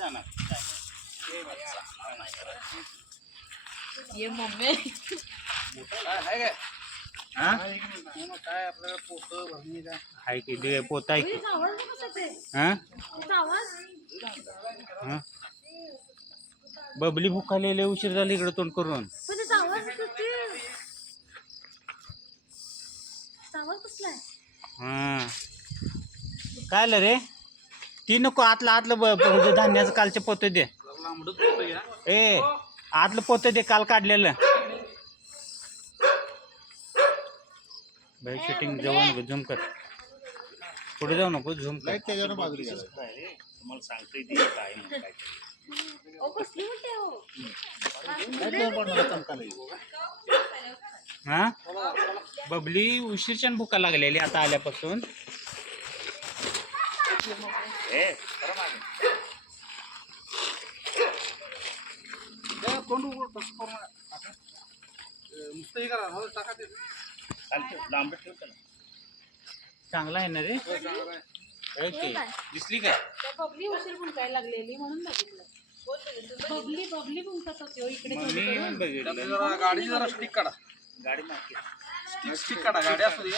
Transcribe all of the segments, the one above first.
जाणार. ये मम्मी. हा? काय आपल्याला पोत भरणी काय? हाय की दे पोत आहे की. आवाज कसा ते हा? आवाज. हा? बबली भुकालेले उशीर झाली इकडे तोंड करून. हा. काय आलं रे? ती नको आतलं आतलं ब- ब- म्हणजे धान्याचं कालचे पोते दे. लांबडच पोत या ए आतलं पोते दे काल काढलेलं. बाई शूटिंग जवळ नको झूम कर. पुढे जाऊ नको झूम कर. त्याच्यावर बाजरी ओ कसली हो. हा? बबली उशीरच्यान भुका लागलेली आता आल्यापासून. चांगला आहे ना रे? ओके. दिसली काय? बबली उशीर भुंकायला लागलेली म्हणून बघितलं. बबली बबली भुंकत होती हो इकडे मी. बघितलं. गाडी जरा स्टिक काढा. गाडी मागे स्टिक स्टिक काढा. गाडी असू दे.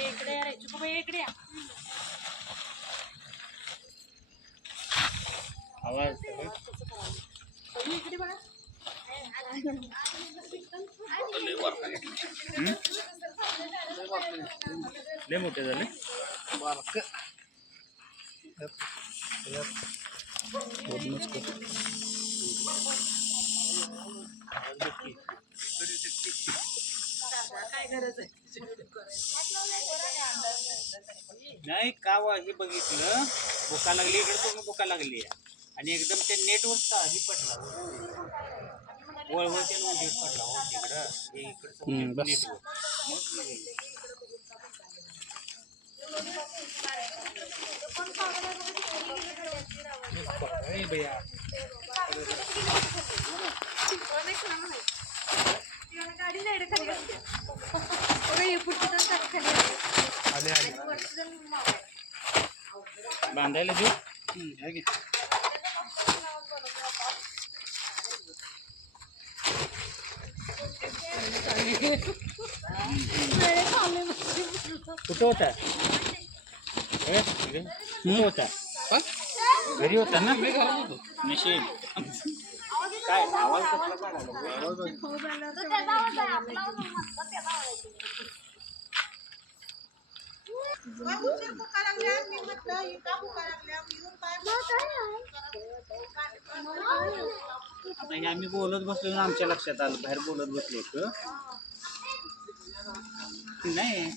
इकडे या रे चिकूबाई इकडे या. आवाज इकडे बघा? लय मोठे झाले. बारक. आहे नाही का वा हे बघितलं. भुका लागली इकडे तो भुका लागली. आणि एकदम ते नेटवर ही पडला वळवळ ते नोंदी पडला हो तिकडं. हे इकडचं नेटवर. मग भैया. आले आले बांधायला देऊ. कुठं होता. कुठं? घरी होता ना नशीब काय आवाज कसला काढायला आता हे आम्ही बोलत बसलो आणि आमच्या लक्षात आलं बाहेर बोलत बसलो होतो. नाही.